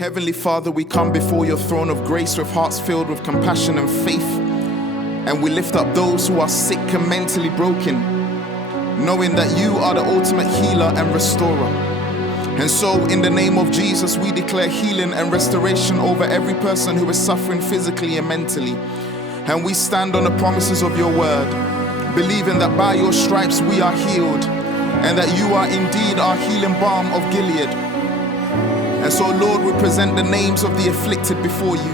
Heavenly Father, we come before your throne of grace with hearts filled with compassion and faith, and we lift up those who are sick and mentally broken, knowing that you are the ultimate healer and restorer. And so, in the name of Jesus, we declare healing and restoration over every person who is suffering physically and mentally. And we stand on the promises of your word, believing that by your stripes we are healed, and that you are indeed our healing balm of Gilead. And so, Lord, we present the names of the afflicted before you,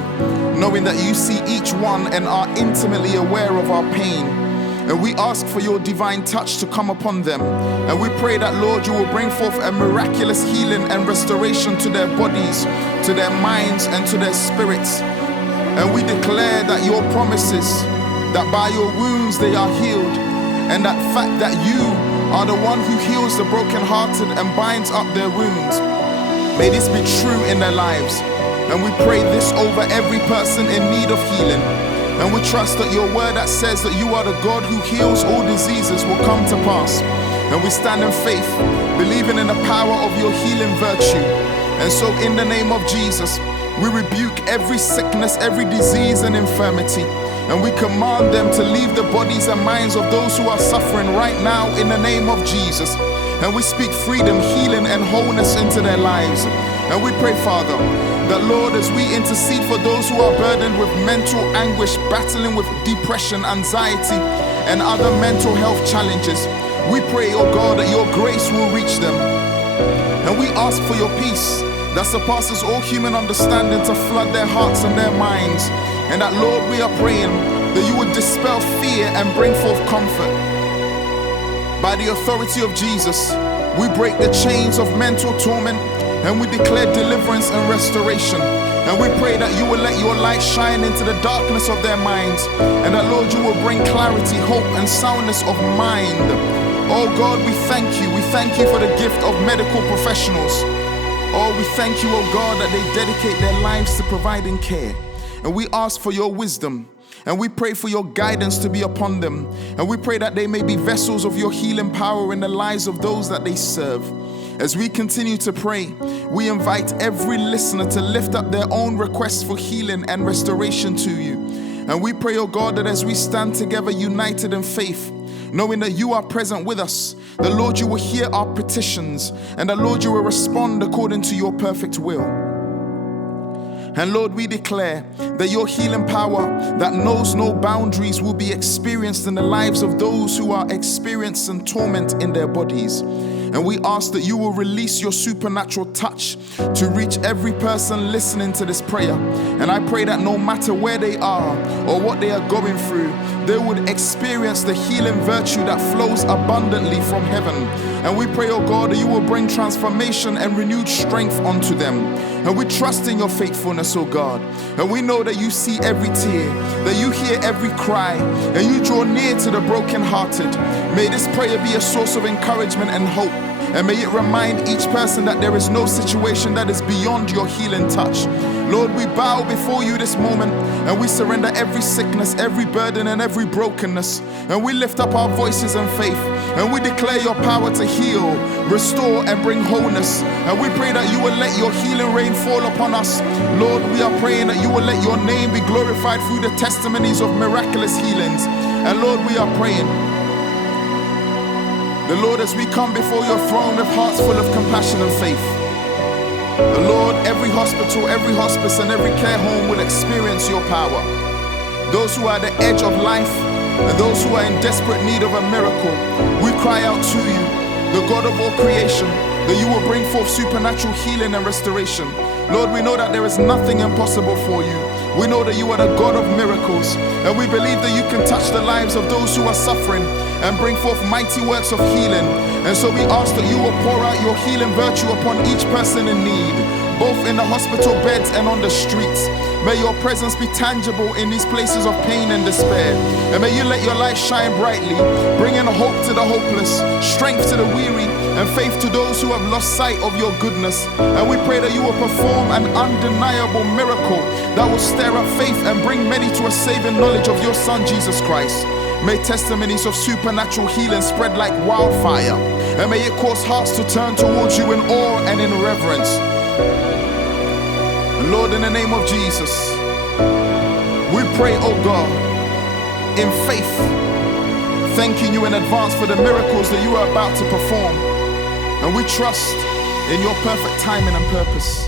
knowing that you see each one and are intimately aware of our pain. And we ask for your divine touch to come upon them. And we pray that, Lord, you will bring forth a miraculous healing and restoration to their bodies, to their minds, and to their spirits. And we declare that your promises, that by your wounds they are healed, and that fact that you are the one who heals the brokenhearted and binds up their wounds. May this be true in their lives. And we pray this over every person in need of healing. And we trust that your word that says that you are the God who heals all diseases will come to pass. And we stand in faith, believing in the power of your healing virtue. And so in the name of Jesus, we rebuke every sickness, every disease and infirmity. And we command them to leave the bodies and minds of those who are suffering right now in the name of Jesus. And we speak freedom, healing, and wholeness into their lives. And we pray, Father, that, Lord, as we intercede for those who are burdened with mental anguish, battling with depression, anxiety, and other mental health challenges, we pray, oh God, that your grace will reach them. And we ask for your peace that surpasses all human understanding to flood their hearts and their minds. And that, Lord, we are praying that you would dispel fear and bring forth comfort. By the authority of Jesus, we break the chains of mental torment and we declare deliverance and restoration. And we pray that you will let your light shine into the darkness of their minds, and that, Lord, you will bring clarity, hope, and soundness of mind. Oh God, we thank you. We thank you for the gift of medical professionals. Oh, we thank you, oh God, that they dedicate their lives to providing care. And we ask for your wisdom. And we pray for your guidance to be upon them. And we pray that they may be vessels of your healing power in the lives of those that they serve. As we continue to pray, we invite every listener to lift up their own requests for healing and restoration to you. And we pray, oh God, that as we stand together united in faith, knowing that you are present with us, the Lord, you will hear our petitions, and the Lord, you will respond according to your perfect will. And Lord, we declare that your healing power that knows no boundaries will be experienced in the lives of those who are experiencing torment in their bodies. And we ask that you will release your supernatural touch to reach every person listening to this prayer. And I pray that no matter where they are or what they are going through, they would experience the healing virtue that flows abundantly from heaven. And we pray, oh God, that you will bring transformation and renewed strength unto them. And we trust in your faithfulness, oh God. And we know that you see every tear, that you hear every cry, and you draw near to the brokenhearted. May this prayer be a source of encouragement and hope. And may it remind each person that there is no situation that is beyond your healing touch. Lord, we bow before you this moment, and we surrender every sickness, every burden, and every brokenness. And we lift up our voices in faith, and we declare your power to heal, restore, and bring wholeness. And we pray that you will let your healing rain fall upon us. Lord, we are praying that you will let your name be glorified through the testimonies of miraculous healings. And Lord, we are praying, the Lord, as we come before your throne with hearts full of compassion and faith, the Lord, every hospital, every hospice, and every care home will experience your power. Those who are at the edge of life and those who are in desperate need of a miracle, we cry out to you, the God of all creation, that you will bring forth supernatural healing and restoration. Lord, we know that there is nothing impossible for you. We know that you are the God of miracles, and we believe that you can touch the lives of those who are suffering and bring forth mighty works of healing. And so we ask that you will pour out your healing virtue upon each person in need, both in the hospital beds and on the streets. May your presence be tangible in these places of pain and despair. And may you let your light shine brightly, bringing hope to the hopeless, strength to the weary, and faith to those who have lost sight of your goodness. And we pray that you will perform an undeniable miracle that will stir up faith and bring many to a saving knowledge of your Son, Jesus Christ. May testimonies of supernatural healing spread like wildfire, and may it cause hearts to turn towards you in awe and in reverence. And Lord, in the name of Jesus, we pray, oh God, in faith, thanking you in advance for the miracles that you are about to perform. And we trust in your perfect timing and purpose.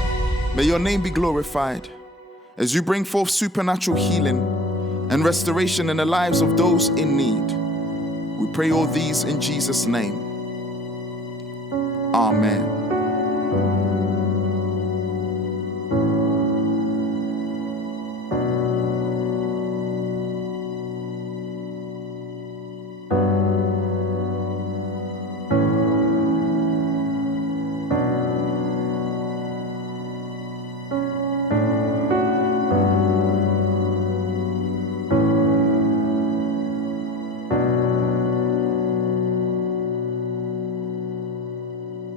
May your name be glorified as you bring forth supernatural healing and restoration in the lives of those in need. We pray all these in Jesus' name. Amen.